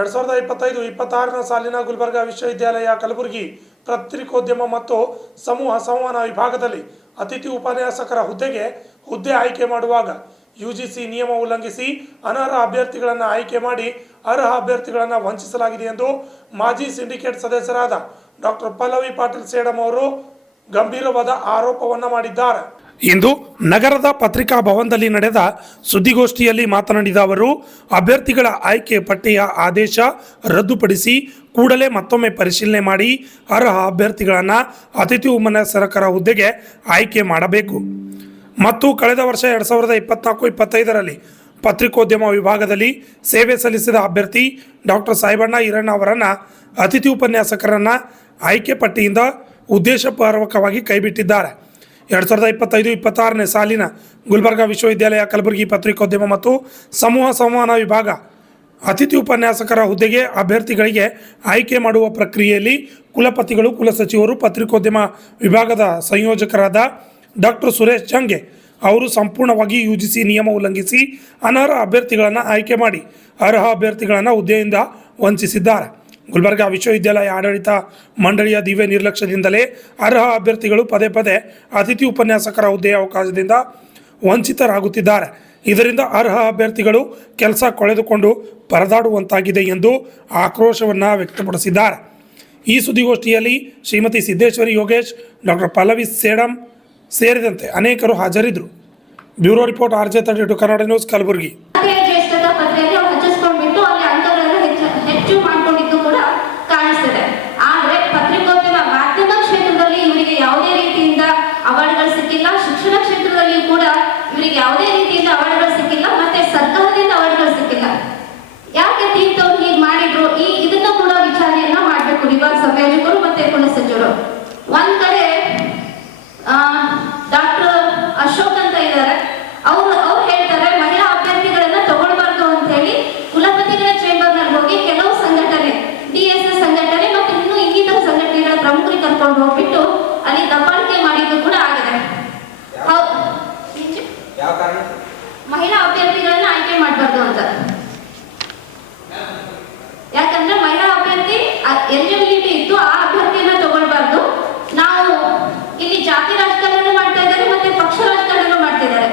2025-26 ಸಾಲಿನ ಗುಲ್ಬರ್ಗಾ ವಿಶ್ವವಿದ್ಯಾಲಯ ಕಲಬುರಗಿ ಪತ್ರಿಕೋದ್ಯಮ ಮತ್ತು ಸಮೂಹ ಸಂವಹನ ವಿಭಾಗದಲ್ಲಿ ಅತಿಥಿ ಉಪನ್ಯಾಸಕರ ಹುದ್ದೆ ಆಯ್ಕೆ ಮಾಡುವಾಗ ಯುಜಿಸಿ ನಿಯಮ ಉಲ್ಲಂಘಿಸಿ ಅನರ್ಹ ಅಭ್ಯರ್ಥಿಗಳನ್ನು ಆಯ್ಕೆ ಮಾಡಿ ಅರ್ಹ ಅಭ್ಯರ್ಥಿಗಳನ್ನು ವಂಚಿಸಲಾಗಿದೆ ಎಂದು ಮಾಜಿ ಸಿಂಡಿಕೇಟ್ ಸದಸ್ಯರಾದ ಡಾಕ್ಟರ್ ಪಲ್ಲವಿ ಪಾಟೀಲ್ ಸೇಡಂ ಅವರು ಗಂಭೀರವಾದ ಆರೋಪವನ್ನು ಮಾಡಿದ್ದಾರೆ. ಇಂದು ನಗರದ ಪತ್ರಿಕಾ ಭವನದಲ್ಲಿ ನಡೆದ ಸುದ್ದಿಗೋಷ್ಠಿಯಲ್ಲಿ ಮಾತನಾಡಿದ ಅವರು, ಅಭ್ಯರ್ಥಿಗಳ ಆಯ್ಕೆ ಪಟ್ಟಿಯ ಆದೇಶ ರದ್ದುಪಡಿಸಿ ಕೂಡಲೇ ಮತ್ತೊಮ್ಮೆ ಪರಿಶೀಲನೆ ಮಾಡಿ ಅರ್ಹ ಅಭ್ಯರ್ಥಿಗಳನ್ನು ಅತಿಥಿ ಉಪನ್ಯಾಸಕರ ಹುದ್ದೆಗೆ ಆಯ್ಕೆ ಮಾಡಬೇಕು ಮತ್ತು ಕಳೆದ ವರ್ಷ 2024-25ರಲ್ಲಿ ಪತ್ರಿಕೋದ್ಯಮ ವಿಭಾಗದಲ್ಲಿ ಸೇವೆ ಸಲ್ಲಿಸಿದ ಅಭ್ಯರ್ಥಿ ಡಾಕ್ಟರ್ ಸಾಯಿಬಣ್ಣ ಈರಣ್ಣ ಅವರನ್ನು ಅತಿಥಿ ಉಪನ್ಯಾಸಕರನ್ನು ಆಯ್ಕೆ ಪಟ್ಟಿಯಿಂದ ಉದ್ದೇಶಪೂರ್ವಕವಾಗಿ ಕೈಬಿಟ್ಟಿದ್ದಾರೆ. 2025-26ನೇ ಸಾಲಿನ ಗುಲ್ಬರ್ಗಾ ವಿಶ್ವವಿದ್ಯಾಲಯ ಕಲಬುರಗಿ ಪತ್ರಿಕೋದ್ಯಮ ಮತ್ತು ಸಮೂಹ ಸಂವಹನ ವಿಭಾಗ ಅತಿಥಿ ಉಪನ್ಯಾಸಕರ ಹುದ್ದೆಗೆ ಅಭ್ಯರ್ಥಿಗಳಿಗೆ ಆಯ್ಕೆ ಮಾಡುವ ಪ್ರಕ್ರಿಯೆಯಲ್ಲಿ ಕುಲಪತಿಗಳು, ಕುಲಸಚಿವರು, ಪತ್ರಿಕೋದ್ಯಮ ವಿಭಾಗದ ಸಂಯೋಜಕರಾದ ಡಾಕ್ಟರ್ ಸುರೇಶ್ ಜಂಗೆ ಅವರು ಸಂಪೂರ್ಣವಾಗಿ ಯುಜಿಸಿ ನಿಯಮ ಉಲ್ಲಂಘಿಸಿ ಅನರ್ಹ ಅಭ್ಯರ್ಥಿಗಳನ್ನು ಆಯ್ಕೆ ಮಾಡಿ ಅರ್ಹ ಅಭ್ಯರ್ಥಿಗಳನ್ನು ಹುದ್ದೆಯಿಂದ ವಂಚಿಸಿದ್ದಾರೆ. ಗುಲ್ಬರ್ಗಾ ವಿಶ್ವವಿದ್ಯಾಲಯ ಆಡಳಿತ ಮಂಡಳಿಯ ದಿವ್ಯ ನಿರ್ಲಕ್ಷ್ಯದಿಂದಲೇ ಅರ್ಹ ಅಭ್ಯರ್ಥಿಗಳು ಪದೇ ಪದೇ ಅತಿಥಿ ಉಪನ್ಯಾಸಕರ ಹುದ್ದೆಯ ಅವಕಾಶದಿಂದ ವಂಚಿತರಾಗುತ್ತಿದ್ದಾರೆ. ಇದರಿಂದ ಅರ್ಹ ಅಭ್ಯರ್ಥಿಗಳು ಕೆಲಸ ಕಳೆದುಕೊಂಡು ಪರದಾಡುವಂತಾಗಿದೆ ಎಂದು ಆಕ್ರೋಶವನ್ನು ವ್ಯಕ್ತಪಡಿಸಿದ್ದಾರೆ. ಈ ಸುದ್ದಿಗೋಷ್ಠಿಯಲ್ಲಿ ಶ್ರೀಮತಿ ಸಿದ್ದೇಶ್ವರಿ ಯೋಗೇಶ್, ಡಾಕ್ಟರ್ ಪಲ್ಲವಿ ಸೇಡಂ ಸೇರಿದಂತೆ ಅನೇಕರು ಹಾಜರಿದ್ದರು. Bureau report RJ32 Kannada news Kalaburagi. ಅವಾರ್ಡ್ಗಳು ಸಿಕ್ಕಿಲ್ಲ, ಶಿಕ್ಷಣ ಕ್ಷೇತ್ರದಲ್ಲಿಯೂ ಕೂಡ ಇವರಿಗೆ ಯಾವುದೇ ರೀತಿಯಿಂದ ಅವಾರ್ಡ್ಗಳು ಸಿಕ್ಕಿಲ್ಲ, ಮತ್ತೆ ಸರ್ಕಾರದಿಂದ ಅವಾರ್ಡ್ಗಳು ಸಿಕ್ಕಿಲ್ಲ. ಯಾಕೆ ತೀರ್ಥವ್ರು ಹೀಗೆ ಮಾಡಿದ್ರು? ಇದನ್ನ ಕೂಡ ವಿಚಾರಣೆಯನ್ನ ಮಾಡಬೇಕು ವಿಭಾಗ ಸಂಯೋಜಕರು ಮತ್ತೆ ಕುಲಸಚಿವರು. ಒಂದ್ ಕಡೆ ಡಾಕ್ಟರ್ ಅಶೋಕ್ ಅಂತ ಇದ್ದಾರೆ, ಅವ್ರು ಹೇಳ್ತಾರೆ ಮಹಿಳಾ ಅಭ್ಯರ್ಥಿಗಳನ್ನ ತಗೊಳ್ಬಾರ್ದು ಅಂತ ಹೇಳಿ ಕುಲಪತಿಗಳ ಚೇಂಬರ್ ನಲ್ಲಿ ಹೋಗಿ ಕೆಲವು ಸಂಘಟನೆ, DSS ಸಂಘಟನೆ ಮತ್ತೆ ಇನ್ನು ಇನ್ನಿತರ ಸಂಘಟನೆಗಳ ಪ್ರಮುಖರಿಗೆ ಕರ್ಕೊಂಡು ಹೋಗ್ಬಿಟ್ಟು ಅಲ್ಲಿ ದಬ್ಬಾಳಿಕೆ ಮಾಡಿದ್ದು ಕೂಡ ಆಗಿದೆ. ಮಹಿಳಾ ಅಭ್ಯರ್ಥಿಗಳನ್ನ ಆಯ್ಕೆ ಮಾಡಬಾರ್ದು ಅಂತ. ಯಾಕಂದ್ರೆ ಮಹಿಳಾ ಅಭ್ಯರ್ಥಿ ಎಲಿಜಿಬಿಲಿಟಿ ಇತ್ತು, ಆ ಅಭ್ಯರ್ಥಿಯನ್ನ ತಗೊಳ್ಬಾರ್ದು. ನಾವು ಇಲ್ಲಿ ಜಾತಿ ರಾಜಕಾರಣ ಮಾಡ್ತಾ ಇದ್ದಾರೆ ಮತ್ತೆ ಪಕ್ಷ ರಾಜಕಾರಣ ಮಾಡ್ತಾ ಇದ್ದಾರೆ.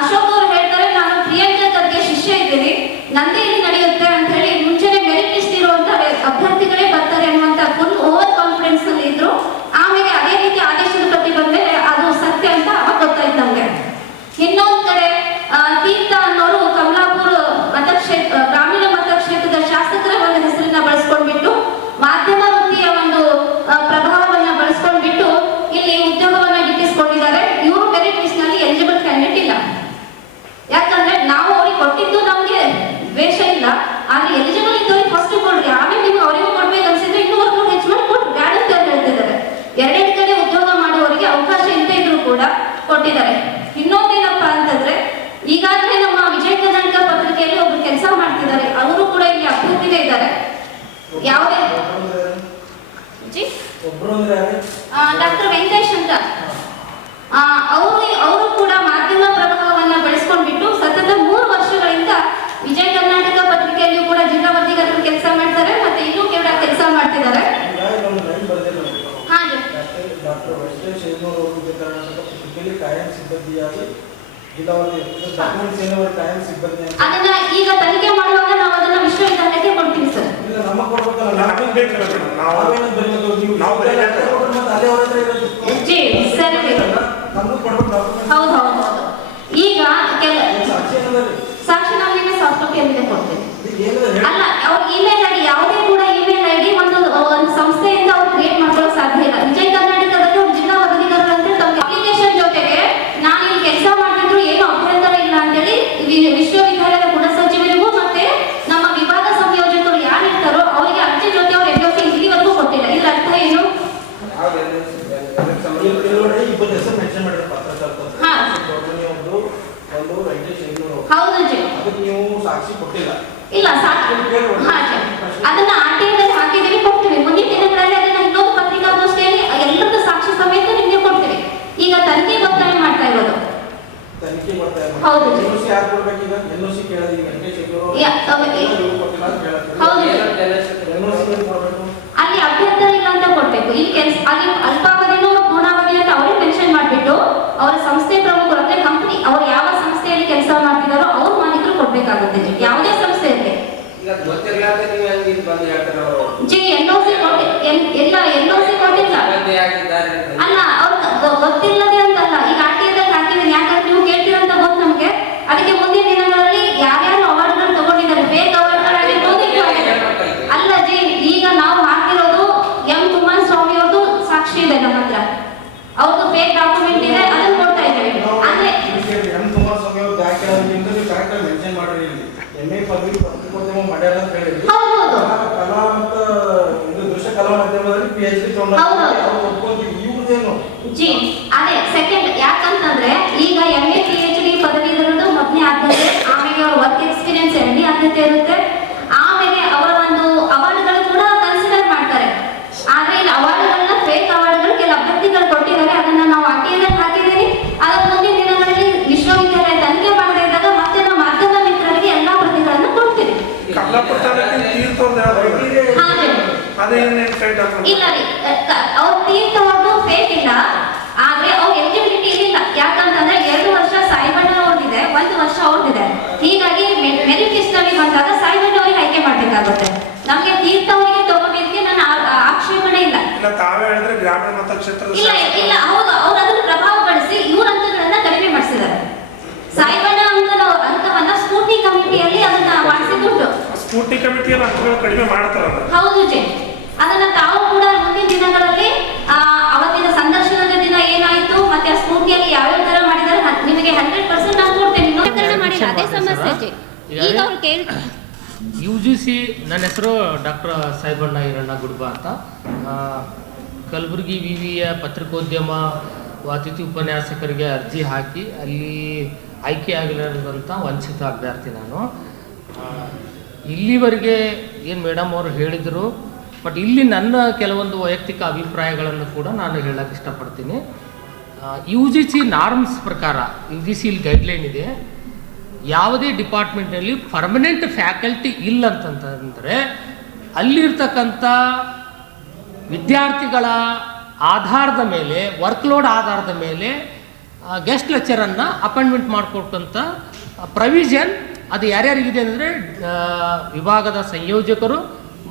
ಅಶೋಕ್ ಅವರು ಹೇಳ್ತಾರೆ, ನಾನು ಪ್ರಿಯಾಂಕಾ ಖರ್ಗೆ ಶಿಷ್ಯ ಇದ್ದೀನಿ, ನಂದೇ ಇಲ್ಲಿ ನಡೆಯುತ್ತೆ ಅಂತ ಹೇಳಿ ಮುಂಚೆನೆ ಮೆರಿಟ್ ಲಿಸ್ಟ್ ಇರುವಂತ ಅಭ್ಯರ್ಥಿಗಳೇ ಬರ್ತಾರೆ ಅನ್ನುವಂತ ಫುಲ್ ಓವರ್ ಕಾನ್ಫಿಡೆನ್ಸ್ ನಲ್ಲಿ ಇದ್ರು. ಆಮೇಲೆ ಅದೇ ರೀತಿ ಆದೇಶದ ಪ್ರತಿ ಬಂದ್ಮೇಲೆ ಅದು ಸತ್ಯ ಅಂತ ಅವಾಗ ಗೊತ್ತಾಯ್ತು ನಮ್ಗೆ. ಇನ್ನೊಂದ್ ಕಡೆ ತೀರ್ಥ ಅನ್ನೋರು ಕಮಲಾಪುರ ಮತಕ್ಷೇತ್ರ, ಗ್ರಾಮೀಣ ಮತಕ್ಷೇತ್ರದ ಶಾಸಕರ ಒಂದು ಹೆಸರನ್ನ ಬಳಸ್ಕೊಂಡ್ಬಿಟ್ಟು ಮಾಧ್ಯಮ ವೃತ್ತಿಯ ಒಂದು ಪ್ರಭಾವವನ್ನ ಬಳಸ್ಕೊಂಡ್ಬಿಟ್ಟು ಇಲ್ಲಿ ಉದ್ಯೋಗವನ್ನ ಗಿಟ್ಟಿಸ್ಕೊಂಡಿದ್ದಾರೆ. ಇವರು ಮೆರಿಟ್ ಲಿಸ್ಟ್ ನಲ್ಲಿ ಎಲಿಜಿಬಲ್ ಕ್ಯಾಂಡಿಡೇಟ್ ಇಲ್ಲ. ಯಾಕಂದ್ರೆ ನಾವು ಅವ್ರಿಗೆ ಕೊಟ್ಟಿದ್ದು ನಮ್ಗೆ ದ್ವೇಷ ಇಲ್ಲ, ಆದ್ರೆ ಎಲಿಜಿಬಲ್ ಇದ್ದವ್ರಿಗೆ ಫಸ್ಟ್ ಕೊಡ್ರಿ, ಆಮೇಲೆ ನೀವು ಅವರಿಗೂ ಕೊಡ್ಬೇಕು ಅನ್ಸಿದ್ರೆ ಇನ್ನೂವರೆಗೂ ಹೆಚ್ಚು ಮಾಡಿ ಕೊಟ್ಟು ಬೇಡ ಅಂತ ಹೇಳ್ತಿದ್ದಾರೆ. ಎರಡೆರಡು ಕಡೆ ಉದ್ಯೋಗ ಮಾಡುವವರಿಗೆ ಅವಕಾಶ ಇಲ್ಲದೆ ಇದ್ರು ಕೂಡ ಕೊಟ್ಟಿದ್ದಾರೆ. ಇನ್ನೊಂದೇನಪ್ಪಾ ಅಂತಂದ್ರೆ, ಈಗಾಗಲೇ ನಮ್ಮ ವಿಜಯ ಕರ್ನಾಟಕ ಪತ್ರಿಕೆಯಲ್ಲಿ ಒಬ್ರು ಕೆಲಸ ಮಾಡ್ತಿದ್ದಾರೆ, ಅವರು ಕೂಡ ಇಲ್ಲಿ ಅಭ್ಯರ್ಥಿನೇ ಇದ್ದಾರೆ. ಯಾವುದೇ ಡಾಕ್ಟರ್ ವೆಂಕಟೇಶ್ ಅಂತ ಅವರು ಕೂಡ ಮಾಧ್ಯಮ ಪ್ರಭಾವವನ್ನ ಬೆಳೆಸ್ಕೊಂಡ್ಬಿಟ್ಟು ಸತತ 3 ವರ್ಷಗಳಿಂದ ವಿಜಯ ಕರ್ನಾಟಕ ಪತ್ರಿಕೆಯಲ್ಲಿಯೂ ಕೂಡ ಜಿಲ್ಲಾ ವರದಿಗಾರರು ಕೆಲಸ ಮಾಡ್ತಾರೆ, ಮತ್ತೆ ಇನ್ನೂ ಕೂಡ ಕೆಲಸ ಮಾಡ್ತಿದ್ದಾರೆ. ಅದನ್ನ ಈಗ ತನಿಖೆ ಮಾಡುವಾಗ ನಾವು ಅದನ್ನ ವಿಶ್ವವಿದ್ಯಾಲಯಕ್ಕೆ ಕೊಡ್ತೀವಿ ಸರ್. ಹೌದು. ಈಗ ಸಾಕ್ಷಿ ನಾವು ಸಾಫ್ಟ್ ಕಾಪಿಯಲ್ಲಿ ಕೊಡ್ತೇವೆ. ಅಲ್ಲ, ಅವ್ರ ಇಮೇಲ್ ಐಡಿ ಯಾವುದೇ ಕೂಡ ಇಮೇಲ್ ಐಡಿ ಒಂದು ಸಂಸ್ಥೆಯಿಂದ ಅವ್ರು ಕ್ರಿಯೇಟ್ ಮಾಡ್ಕೊಳ್ಳೋಕೆ ಸಾಧ್ಯ ಇಲ್ಲ. ವಿಜಯ ಕರ್ನಾಟಕದಲ್ಲಿ ಒಂದು ಜಿಲ್ಲಾ ವರದಿಗಾರರು ಅಂತ ತಮ್ಮ ಅಪ್ಲಿಕೇಶನ್ ಜೊತೆಗೆ ನಾನು ಇಲ್ಲಿ ಕೆಲಸ ಮಾಡಿದ್ರು ಏನು ಅಭ್ಯಂತರ ಇಲ್ಲ ಅಂತೇಳಿ ವಿಶ್ವವಿದ್ಯಾಲಯದ ಕುಲಸಚಿವರಿಗೂ ಮತ್ತೆ ನಮ್ಮ ವಿಭಾಗ ಸಂಯೋಜಕರು ಯಾರಿರ್ತಾರೋ ಅವರಿಗೆ ಅರ್ಜಿ ಜೊತೆ ಅವ್ರು ಎಫ್ಒಸಿ ಇಲ್ಲಿವರೆಗೂ ಕೊಟ್ಟಿಲ್ಲ. ಇದ್ರ ಅರ್ಥ ಏನು? ಜಿ NOC ಎಲ್ಲ NOC ಕೊಟ್ಟಿಲ್ಲ ಅಲ್ಲ, ಅವ್ರು ಗೊತ್ತಿಲ್ಲದೆ ಅಂತಲ್ಲ. ಈಗ RTIದಾಗ ಹಾಕಿದ್ದೀನಿ, ಯಾಕಂದ್ರೆ ನೀವು ಕೇಳ್ತೀರಂತ ಗೊತ್ತು ನಮ್ಗೆ. ಅದಕ್ಕೆ ಮುಂದಿನ ದಿನಗಳಲ್ಲಿ ಯಾರ್ಯಾರು ಅವಾರ್ಡ್ಗಳು ತಗೊಂಡಿದ್ದಾರೆ, ಫೇಕ್ ಅವಾರ್ಡ್ಗಳಾಗಿರ್ಬೋದು. ಅಲ್ಲ ಜಿ, ಈಗ ನಾವು ಹಾಕಿರೋದು ಕುಮಾರಸ್ವಾಮಿ ಅವ್ರದ್ದು ಸಾಕ್ಷಿ ಇದೆ ನಮ್ಮ ಹತ್ರ, ಅವ್ರದ್ದು ಫೇಕ್ ಡಾಕ್ಯುಮೆಂಟ್ ಇದೆ, ಅದನ್ನ ಕೊಡ್ತಾ ಇದ್ದೇವೆ. ಅಂದ್ರೆ ಕುಮಾರಸ್ವಾಮಿ ಅವ್ರದ್ದು ಹಾಕಿರೋದ್ರಿಂದ ನೀವು ಕರೆಕ್ಟ್ ಆಗಿ ಮೆನ್ಷನ್ ಮಾಡಿರಿ. MA ಪದವಿ ಪತ್ರಿಕೋದ್ಯಮ ಮಾಡ್ಯಾರ ಅಂತ ಹೇಳಿದ್ರಿ. ಹೌದು, ಕಲಾ ಮತ್ತು ಇದು ದೃಶ್ಯ ಕಲಾ ಮಾಧ್ಯಮದಲ್ಲಿ PhD ತಗೊಂಡು ಇವ್ರದೇನು ಜಿ ಅದೇ ಸೆಕೆಂಡ್. ಯಾಕಂತಂದ್ರೆ ಈಗ MA PhD ಪದವೀಧರರು ಮೊದಲನೇ ಆದ್ಯತೆ, ಆಮೇಲೆ ಅವ್ರ ವರ್ಕ್ ಎಕ್ಸ್ಪೀರಿಯನ್ಸ್ ಎರಡನೇ ಆದ್ಯತೆ ಇರುತ್ತೆ, ಆಮೇಲೆ ಅವರ ಒಂದು ಅವಾರ್ಡ್ಗಳು ಕೂಡ ಕನ್ಸಿಡರ್ ಮಾಡ್ತಾರೆ. ಆದ್ರೆ ಇಲ್ಲಿ ಅವಾರ್ಡ್ಗಳನ್ನ ಫೇಕ್ ಅವಾರ್ಡ್ಗಳು ಕೆಲ ಅಭ್ಯರ್ಥಿಗಳು ಕೊಟ್ಟಿದ್ದಾರೆ, ಅದನ್ನ ನಾವು RTIದಾಗ ಹಾಕಿದ್ದೀವಿ. ಅದರ ಮುಂದಿನ ದಿನಗಳಲ್ಲಿ ವಿಶ್ವವಿದ್ಯಾಲಯ ತನಿಖೆ ಮಾಡದೇ ಇದ್ದಾಗ ಮತ್ತೆ ನಾವು ಮಾಧ್ಯಮ ಮಿತ್ರರಿಗೆ ಎಲ್ಲಾ ಪ್ರತಿಗಳನ್ನು ಕೊಡ್ತೀವಿ. ಇಲ್ಲ ರೀ, ಅವ್ರ ತೀರ್ಥವಾದ್ರು ಫೇಕ್ ಇಲ್ಲ, ಆದ್ರೆ ಅವ್ರ ಎಲಿಜಿಬಿಲಿಟಿ ಇಲ್ಲ. ಯಾಕಂತಂದ್ರೆ 2 ವರ್ಷ ಸಾಯಿಬಣ್ಣ ಅವ್ರದಿದೆ, 1 ವರ್ಷ ಅವ್ರದಿದೆ. ಹೀಗಾಗಿ ಮೆರಿಟ್ ಲಿಸ್ಟ್ ನಲ್ಲಿ ಬಂದಾಗ ಸಾಯಿಬಣ್ಣ ಅವ್ರಿಗೆ ಆಯ್ಕೆ ಮಾಡ್ಬೇಕಾಗುತ್ತೆ. ನಮ್ಗೆ ತೀರ್ಥ ಅವರಿಗೆ ತಗೊಂಡಿದ್ದಕ್ಕೆ ನನ್ನ ಆಕ್ಷೇಪಣೆ ಇಲ್ಲ. ಇಲ್ಲ ಇಲ್ಲ, ಹೌದು, ಅವ್ರು ಅದನ್ನು ಪ್ರಭಾವ ಪಡಿಸಿ ಇವ್ರ ಅಂಕಗಳನ್ನ ಕಡಿಮೆ ಮಾಡಿಸಿದ್ದಾರೆ. ಸಾಯಿಬಣ್ಣ ಅಂಕವನ್ನ ಸ್ಕೂಟಿ ಕಮಿಟಿಯಲ್ಲಿ ಅದನ್ನ ಮಾಡಿಸಿಬಿಟ್ಟು ಸ್ಕೂಟಿ ಕಮಿಟಿಯಲ್ಲಿ ಅಂಕಗಳು ಕಡಿಮೆ ಮಾಡ್ತಾರೆ. ಹೌದು ಜಿ, ಅದನ್ನ ತಾವು ಕೂಡ ಮುಂದಿನ ದಿನಗಳಲ್ಲಿ ಅವತ್ತಿನ ಸಂದರ್ಶನದ ದಿನ ಏನಾಯ್ತು ಮತ್ತೆ ಆ ಸ್ಕೂಟಿಯಲ್ಲಿ ಯಾವ್ಯಾವ ತರ ಮಾಡಿದ್ದಾರೆ ನಿಮಗೆ 100% ನಾನು ಕೊಡ್ತೇನೆ. ಮಾಡಿಲ್ಲ, ಅದೇ ಸಮಸ್ಯೆ ಜಿ. ಈಗ ಅವ್ರು ಕೇಳಿ UGC, ನನ್ನ ಹೆಸರು ಡಾಕ್ಟರ್ ಸಾಯಿಬಣ್ಣ ಈರಣ್ಣ ಗುಡ್ಬ ಅಂತ. ಕಲಬುರಗಿ ವಿವಿಯ ಪತ್ರಿಕೋದ್ಯಮ ಅತಿಥಿ ಉಪನ್ಯಾಸಕರಿಗೆ ಅರ್ಜಿ ಹಾಕಿ ಅಲ್ಲಿ ಆಯ್ಕೆಯಾಗಿರೋದಂಥ ವಂಚಿತ ಅಭ್ಯರ್ಥಿ ನಾನು. ಇಲ್ಲಿವರೆಗೆ ಏನು ಮೇಡಮ್ ಅವರು ಹೇಳಿದರು, ಬಟ್ ಇಲ್ಲಿ ನನ್ನ ಕೆಲವೊಂದು ವೈಯಕ್ತಿಕ ಅಭಿಪ್ರಾಯಗಳನ್ನು ಕೂಡ ನಾನು ಹೇಳಕ್ಕೆ ಇಷ್ಟಪಡ್ತೀನಿ. UGC ನಾರ್ಮ್ಸ್ ಪ್ರಕಾರ, UGC ಇಲ್ಲಿ ಗೈಡ್ಲೈನ್ ಇದೆ, ಯಾವುದೇ ಡಿಪಾರ್ಟ್ಮೆಂಟಲ್ಲಿ ಪರ್ಮನೆಂಟ್ ಫ್ಯಾಕಲ್ಟಿ ಇಲ್ಲ ಅಂತಂತಂದರೆ ಅಲ್ಲಿರ್ತಕ್ಕಂಥ ವಿದ್ಯಾರ್ಥಿಗಳ ಆಧಾರದ ಮೇಲೆ, ವರ್ಕ್ಲೋಡ್ ಆಧಾರದ ಮೇಲೆ ಗೆಸ್ಟ್ ಲೆಕ್ಚರನ್ನು ಅಪಾಯಿಂಟ್ಮೆಂಟ್ ಮಾಡಿಕೊಟ್ಟಂಥ ಪ್ರೊವಿಷನ್ ಅದು ಯಾರ್ಯಾರಿಗಿದೆ ಅಂದರೆ ವಿಭಾಗದ ಸಂಯೋಜಕರು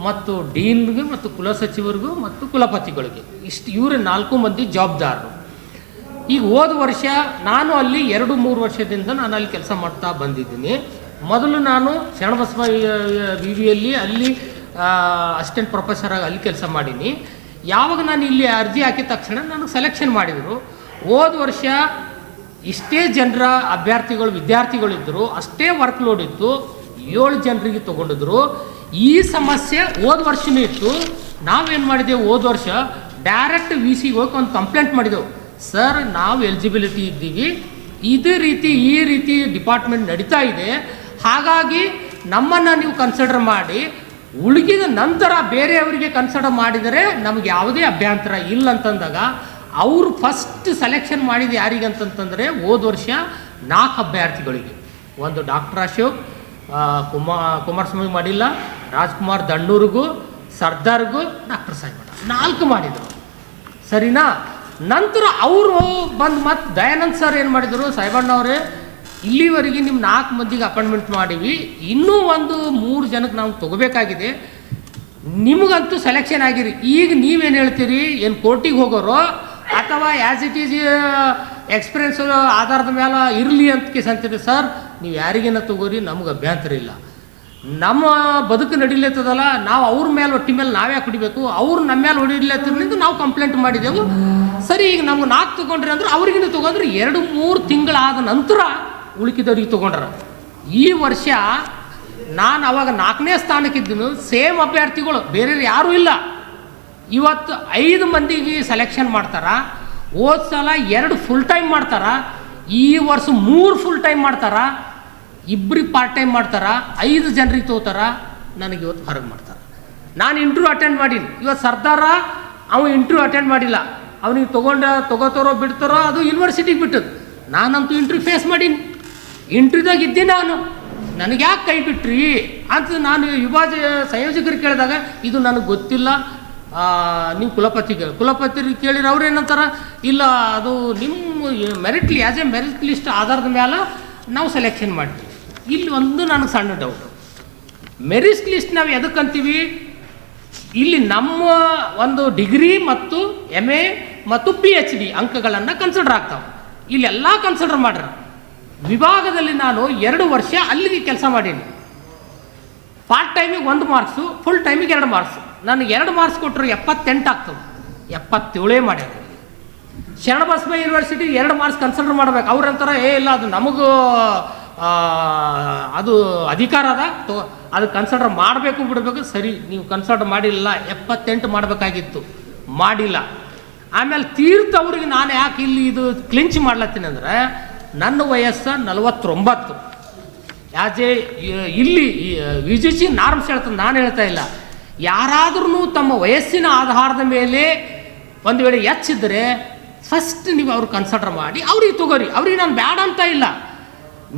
ಮತ್ತು ಡೀನ್ಗೆ ಮತ್ತು ಕುಲಸಚಿವರಿಗೂ ಮತ್ತು ಕುಲಪತಿಗಳಿಗೆ, ಇವರೇ 4 ಮಂದಿ ಜವಾಬ್ದಾರರು. ಈಗ ಹೋದ ವರ್ಷ ನಾನು ಅಲ್ಲಿ 2-3 ವರ್ಷದಿಂದ ನಾನು ಅಲ್ಲಿ ಕೆಲಸ ಮಾಡ್ತಾ ಬಂದಿದ್ದೀನಿ. ಮೊದಲು ನಾನು ಶರಣಬಸವ ವಿವಿಯಲ್ಲಿ ಅಲ್ಲಿ ಅಸಿಸ್ಟೆಂಟ್ ಪ್ರೊಫೆಸರ್ ಆಗಿ ಅಲ್ಲಿ ಕೆಲಸ ಮಾಡೀನಿ. ಯಾವಾಗ ನಾನು ಇಲ್ಲಿ ಅರ್ಜಿ ಹಾಕಿದ ತಕ್ಷಣ ನನಗೆ ಸೆಲೆಕ್ಷನ್ ಮಾಡಿದರು. ಹೋದ ವರ್ಷ ಇಷ್ಟೇ ಜನರ ಅಭ್ಯರ್ಥಿಗಳು ವಿದ್ಯಾರ್ಥಿಗಳಿದ್ದರು, ಅಷ್ಟೇ ವರ್ಕ್ಲೋಡ್ ಇತ್ತು, 7 ಜನರಿಗೆ ತೊಗೊಂಡಿದ್ರು. ಈ ಸಮಸ್ಯೆ ಹೋದ ವರ್ಷವೂ ಇತ್ತು. ನಾವೇನು ಮಾಡಿದೆವು, ಹೋದ ವರ್ಷ ಡೈರೆಕ್ಟ್ VCಗೆ ಹೋಗಿ ಒಂದು ಕಂಪ್ಲೇಂಟ್ ಮಾಡಿದೆವು. ಸರ್, ನಾವು ಎಲಿಜಿಬಿಲಿಟಿ ಇದ್ದೀವಿ, ಇದೇ ರೀತಿ ಈ ರೀತಿ ಡಿಪಾರ್ಟ್ಮೆಂಟ್ ನಡೀತಾ ಇದೆ, ಹಾಗಾಗಿ ನಮ್ಮನ್ನು ನೀವು ಕನ್ಸಿಡರ್ ಮಾಡಿ ಉಳಿದ ನಂತರ ಬೇರೆಯವರಿಗೆ ಕನ್ಸಿಡರ್ ಮಾಡಿದರೆ ನಮಗೆ ಯಾವುದೇ ಅಭ್ಯಂತರ ಇಲ್ಲ ಅಂತಂದಾಗ ಅವರು ಫಸ್ಟ್ ಸೆಲೆಕ್ಷನ್ ಮಾಡಿದ ಯಾರಿಗೆ ಅಂತಂತಂದರೆ ಹೋದ ವರ್ಷ 4 ಅಭ್ಯರ್ಥಿಗಳಿಗೆ. ಒಂದು ಡಾಕ್ಟರ್ ಅಶೋಕ್, ಕುಮಾರಸ್ವಾಮಿ ಮಾಡಿಲ್ಲ, ರಾಜ್ಕುಮಾರ್ ದಂಡೂರಿಗೂ, ಸರ್ದಾರ್ಗೂ, ಡಾಕ್ಟರ್ ಸಾಯಿಬಣ್ಣ 4 ಮಾಡಿದರು. ಸರಿನಾ? ನಂತರ ಅವರು ಬಂದು ಮತ್ತು ದಯಾನಂದ್ ಸರ್ ಏನು ಮಾಡಿದರು, ಸಾಯಿಬಣ್ಣ ಅವರೇ ಇಲ್ಲಿವರೆಗೆ ನಿಮ್ಮ 4 ಮಂದಿಗೆ ಅಪಾಯಿಂಟ್ಮೆಂಟ್ ಮಾಡೀವಿ, ಇನ್ನೂ ಒಂದು 3 ಜನಕ್ಕೆ ನಾವು ತೊಗೋಬೇಕಾಗಿದೆ, ನಿಮಗಂತೂ ಸೆಲೆಕ್ಷನ್ ಆಗಿರಿ, ಈಗ ನೀವೇನು ಹೇಳ್ತೀರಿ, ಏನು ಕೋರ್ಟಿಗೆ ಹೋಗೋರೋ ಅಥವಾ ಆ್ಯಸ್ ಇಟ್ ಈಸ್ ಎಕ್ಸ್ಪೀರಿಯನ್ಸ್ ಆಧಾರದ ಮೇಲೆ ಇರಲಿ ಅಂತ ಕೇಸ್ ಅಂತೀರಿ. ಸರ್, ನೀವು ಯಾರಿಗೇನ ತಗೋರಿ, ನಮಗೆ ಅಭ್ಯಂತರ ಇಲ್ಲ, ನಮ್ಮ ಬದುಕು ನಡೀಲತ್ತದಲ್ಲ, ನಾವು ಅವ್ರ ಮೇಲೆ ಒಟ್ಟಿ ಮೇಲೆ ನಾವ್ಯಾಕೆ ಹೊಡಿಬೇಕು, ಅವ್ರು ನಮ್ಮ ಮೇಲೆ ಹೊಡಿಲತ್ತಿರ್ಲಿಂದ ನಾವು ಕಂಪ್ಲೇಂಟ್ ಮಾಡಿದೆವು. ಸರಿ, ಈಗ ನಮ್ಗೆ 4 ತೊಗೊಂಡ್ರಿ ಅಂದ್ರೆ ಅವ್ರಿಗಿನ್ನೂ ತೊಗೊಂಡ್ರೆ 2-3 ತಿಂಗಳಾದ ನಂತರ ಉಳುಕಿದವ್ರಿಗೆ ತೊಗೊಂಡ್ರ. ಈ ವರ್ಷ ನಾನು ಅವಾಗ 4ನೇ ಸ್ಥಾನಕ್ಕಿದ್ದೀನಿ, ಸೇಮ್ ಅಭ್ಯರ್ಥಿಗಳು, ಬೇರೆ ಯಾರೂ ಇಲ್ಲ. ಇವತ್ತು 5 ಮಂದಿಗೆ ಸೆಲೆಕ್ಷನ್ ಮಾಡ್ತಾರ, ಹೋದ ಸಲ 2 ಫುಲ್ ಟೈಮ್ ಮಾಡ್ತಾರ, ಈ ವರ್ಷ 3 ಫುಲ್ ಟೈಮ್ ಮಾಡ್ತಾರ, 2 ಪಾರ್ಟ್ ಟೈಮ್ ಮಾಡ್ತಾರ, 5 ಜನರಿಗೆ ತಗೋತಾರ, ನನಗೆ ಇವತ್ತು ಹೊರಗೆ ಮಾಡ್ತಾರೆ. ನಾನು ಇಂಟರ್ವ್ಯೂ ಅಟೆಂಡ್ ಮಾಡೀನಿ. ಇವತ್ತು ಸರ್ದಾರ ಅವ ಇಂಟರ್ವ್ಯೂ ಅಟೆಂಡ್ ಮಾಡಿಲ್ಲ, ಅವನಿಗೆ ತೊಗೋತಾರೋ ಬಿಡ್ತಾರೋ ಅದು ಯೂನಿವರ್ಸಿಟಿಗೆ ಬಿಟ್ಟದ್ದು. ನಾನಂತೂ ಇಂಟರ್ವ್ಯೂ ಫೇಸ್ ಮಾಡೀನಿ, ಇಂಟರ್ವ್ಯೂದಾಗ ಇದ್ದೀನಿ ನಾನು, ನನಗೆ ಯಾಕೆ ಕೈ ಬಿಟ್ರಿ ಅಂತ ನಾನು ಸಂಯೋಜಕರಿಗೆ ಕೇಳಿದಾಗ ಇದು ನನಗೆ ಗೊತ್ತಿಲ್ಲ, ನೀವು ಕುಲಪತಿರಿಗೆ ಕೇಳಿದ್ರೆ ಅವ್ರು ಏನಂತಾರೆ, ಇಲ್ಲ ಅದು ನಿಮ್ಮ merit as A merit list ಆಧಾರದ ಮೇಲೆ ನಾವು ಸೆಲೆಕ್ಷನ್ ಮಾಡ್ತೀವಿ. ಇಲ್ಲಿ ಒಂದು ನನಗೆ ಸಣ್ಣ ಡೌಟು, ಮೆರಿಟ್ ಲಿಸ್ಟ್ ನಾವು ಎದಕ್ಕಂತೀವಿ, ಇಲ್ಲಿ ನಮ್ಮ ಒಂದು ಡಿಗ್ರಿ ಮತ್ತು MA ಮತ್ತು PhD ಅಂಕಗಳನ್ನು ಕನ್ಸಿಡರ್ ಆಗ್ತಾವೆ. ಇಲ್ಲೆಲ್ಲ ಕನ್ಸಿಡರ್ ಮಾಡ್ರಿ. ವಿಭಾಗದಲ್ಲಿ ನಾನು 2 ವರ್ಷ ಅಲ್ಲಿಗೆ ಕೆಲಸ ಮಾಡೀನಿ. ಪಾರ್ಟ್ ಟೈಮಿಗೆ 1 ಮಾರ್ಕ್ಸು, ಫುಲ್ ಟೈಮಿಗೆ 2 ಮಾರ್ಕ್ಸು. ನನಗೆ 2 ಮಾರ್ಕ್ಸ್ ಕೊಟ್ಟರು 78 ಆಗ್ತದೆ, 77 ಮಾಡ್ಯಾರ. ಶರಣಬಸವ ಯೂನಿವರ್ಸಿಟಿ 2 ಮಾರ್ಕ್ಸ್ ಕನ್ಸಿಡರ್ ಮಾಡ್ಬೇಕು. ಅವ್ರಂತಾರ ಇಲ್ಲ ಅದು ನಮಗೂ ಅದು ಅಧಿಕಾರ ಅದ, ಅದು ಕನ್ಸಿಡರ್ ಮಾಡಬೇಕು ಬಿಡಬೇಕು. ಸರಿ, ನೀವು ಕನ್ಸಿಡರ್ ಮಾಡಿಲ್ಲ, 78 ಮಾಡಬೇಕಾಗಿತ್ತು, ಮಾಡಿಲ್ಲ. ಆಮೇಲೆ ತೀರ್ಥ ಅವ್ರಿಗೆ ನಾನು ಯಾಕೆ ಇಲ್ಲಿ ಇದು ಕ್ಲಿಂಚ್ ಮಾಡ್ಲತ್ತೀನಿ ಅಂದರೆ, ನನ್ನ ವಯಸ್ಸು 49. ಆ್ಯಸ್ ಎ ಇಲ್ಲಿ UGC ನಾರ್ಮ್ಸ್ ಹೇಳ್ತದೆ, ನಾನು ಹೇಳ್ತಾ ಇಲ್ಲ. ಯಾರಾದ್ರೂ ತಮ್ಮ ವಯಸ್ಸಿನ ಆಧಾರದ ಮೇಲೆ ಒಂದು ವೇಳೆ ಹೆಚ್ಚಿದ್ರೆ ಫಸ್ಟ್ ನೀವು ಅವ್ರು ಕನ್ಸಿಡರ್ ಮಾಡಿ ಅವ್ರಿಗೆ ತಗೋರಿ. ಅವ್ರಿಗೆ ನಾನು ಬೇಡ ಅಂತ ಇಲ್ಲ.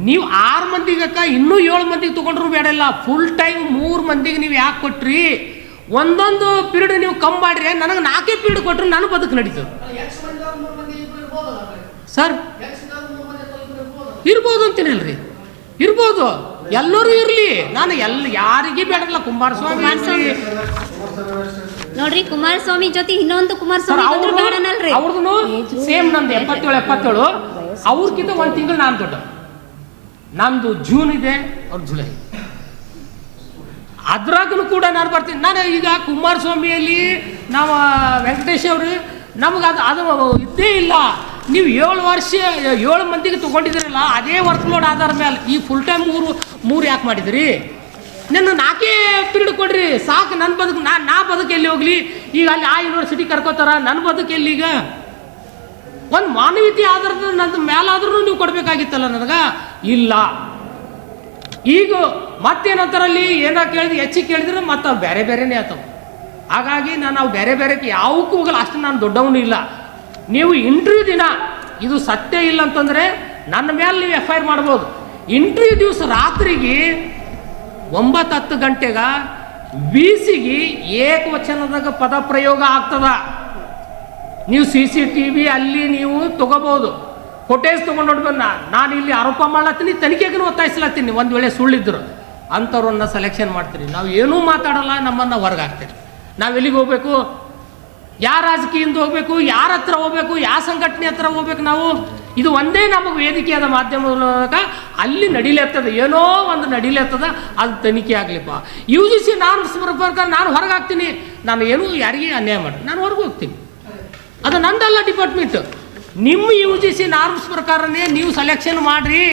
ನೀವು 6 ಮಂದಿಗೆ ಇನ್ನೂ 7 ಮಂದಿಗೆ ತೊಗೊಂಡ್ರು ಬೇಡ ಇಲ್ಲ. ಫುಲ್ ಟೈಮ್ 3 ಮಂದಿಗೆ ನೀವು ಯಾಕೆ ಕೊಟ್ರಿ? ಒಂದೊಂದು ಪೀರಿಯಡ್ ನೀವು ಕಮ್ಮಿ ಮಾಡಿರಿ. ನನಗೆ 4 ಪೀರಿಯಡ್ ಕೊಟ್ಟರು ನಾನು ಬದುಕು ನಡೀತದೆ ಸರ್. ಇರ್ಬೋದು ಅಂತೀನಲ್ರಿ, ಇರ್ಬೋದು, ಎಲ್ಲರೂ ಇರಲಿ. ನಾನು ಯಾರಿಗೆ ಬೇಡಲ್ಲ. ಕುಮಾರಸ್ವಾಮಿ ನೋಡ್ರಿ, ಕುಮಾರಸ್ವಾಮಿ ಜೊತೆ ಇನ್ನೊಂದು ಕುಮಾರಸ್ವಾಮಿ ಅವ್ರದ್ದು ಸೇಮ್ ನಂದು 77 ಅವ್ರಕ್ಕಿಂತ 1 ತಿಂಗಳು ನಾನು ದೊಡ್ಡ. ನಂದು ಜೂನ್ ಇದೆ, ಅವ್ರ ಜುಲೈ. ಅದ್ರಾಗೂ ಕೂಡ ನಾನು ಬರ್ತೀನಿ. ನಾನು ಈಗ ಕುಮಾರಸ್ವಾಮಿಯಲ್ಲಿ ನಾವು ವೆಂಕಟೇಶ್ ಅವರು ನಮಗೆ ಅದು ಇದ್ದೇ ಇಲ್ಲ. ನೀವು 7 ವರ್ಷ 7 ಮಂದಿಗೆ ತೊಗೊಂಡಿದ್ದೀರಲ್ಲ, ಅದೇ ವರ್ಕ್ ಲೋಡ್ ಆಧಾರ ಮೇಲೆ ಈ ಫುಲ್ ಟೈಮ್ 3 ಯಾಕೆ ಮಾಡಿದಿರಿ? ನನ್ನ 4 ಪೀರಿಯಡ್ ಕೊಡ್ರಿ ಸಾಕು. ನನ್ನ ಬದುಕು ನಾ ಬದುಕು ಎಲ್ಲಿ ಹೋಗ್ಲಿ? ಈಗ ಅಲ್ಲಿ ಆ ಯೂನಿವರ್ಸಿಟಿ ಕರ್ಕೋತಾರ, ನನ್ನ ಬದುಕು ಎಲ್ಲಿ? ಈಗ ಒಂದು ಮಾನವೀಯತೆ ಆಧಾರದ ನನ್ನ ಮೇಲಾದ್ರೂ ನೀವು ಕೊಡಬೇಕಾಗಿತ್ತಲ್ಲ ನನಗೆ. ಇಲ್ಲ. ಈಗ ಮತ್ತೇನಂತಾರಲ್ಲಿ ಏನೋ ಕೇಳಿದ್ರೆ ಹೆಚ್ಚಿಗೆ ಕೇಳಿದ್ರೆ ಮತ್ತೆ ಬೇರೆ ಬೇರೆನೇ ಆತವು. ಹಾಗಾಗಿ ನಾವು ಬೇರೆ ಯಾವಕ್ಕೂ ಹೋಗಲ್ಲ. ಅಷ್ಟು ನಾನು ದೊಡ್ಡವನು ಇಲ್ಲ. ನೀವು ಇಂಟರ್ವ್ಯೂ ದಿನ ಇದು ಸತ್ಯ ಇಲ್ಲ ಅಂತಂದರೆ ನನ್ನ ಮೇಲೆ ನೀವು FIR ಮಾಡ್ಬೋದು. ಇಂಟರ್ವ್ಯೂ ದಿವಸ ರಾತ್ರಿಗೆ 9-10 ಗಂಟೆಗೆ BCಗೆ ಏಕವಚನದಾಗ ಪದ ಪ್ರಯೋಗ ಆಗ್ತದ. ನೀವು CCTV ಅಲ್ಲಿ ನೀವು ತಗೋಬಹುದು, ಫುಟೇಜ್ ತೊಗೊಂಡು ನೋಡ್ಬೇಕು. ನಾನು ಇಲ್ಲಿ ಆರೋಪ ಮಾಡ್ಲತ್ತೀನಿ, ತನಿಖೆಗೂ ಒತ್ತಾಯಿಸ್ಲತ್ತೀನಿ. ಒಂದು ವೇಳೆ ಸುಳ್ಳಿದ್ರು ಅಂಥವ್ರನ್ನ ಸೆಲೆಕ್ಷನ್ ಮಾಡ್ತೀರಿ. ನಾವು ಏನೂ ಮಾತಾಡಲ್ಲ, ನಮ್ಮನ್ನು ಹೊರಗೆ ಹಾಕ್ತೀರಿ. ನಾವು ಎಲ್ಲಿಗೆ ಹೋಗ್ಬೇಕು? ಯಾರ ರಾಜಕೀಯದಿಂದ ಹೋಗ್ಬೇಕು? ಯಾರ ಹತ್ರ ಹೋಗ್ಬೇಕು? ಯಾವ ಸಂಘಟನೆ ಹತ್ರ ಹೋಗ್ಬೇಕು? ನಾವು ಇದು ಒಂದೇ ನಮಗೆ ವೇದಿಕೆಯಾದ ಮಾಧ್ಯಮದ ಮೂಲಕ ಅಲ್ಲಿ ನಡಿಲೇರ್ತದೆ, ಏನೋ ಒಂದು ನಡಿಲೇರ್ತದ, ಅದು ತನಿಖೆ ಆಗಲಿಪ್ಪ. UGC ನಾರ್ಮ್ಸ್ ಪ್ರಕಾರ ನಾನು ಹೊರಗೆ ಹಾಕ್ತೀನಿ. ನಾನು ಏನೂ ಯಾರಿಗೆ ಅನ್ಯಾಯ ಮಾಡಿ ನಾನು ಹೊರಗೆ ಹೋಗ್ತೀನಿ. ಅದು ನಂದಲ್ಲ ಡಿಪಾರ್ಟ್ಮೆಂಟ್. ನಿಮ್ಮ UGC ನಾರ್ಮ್ಸ್ ಪ್ರಕಾರನೇ ನೀವು ಸೆಲೆಕ್ಷನ್ ಮಾಡಿರಿ.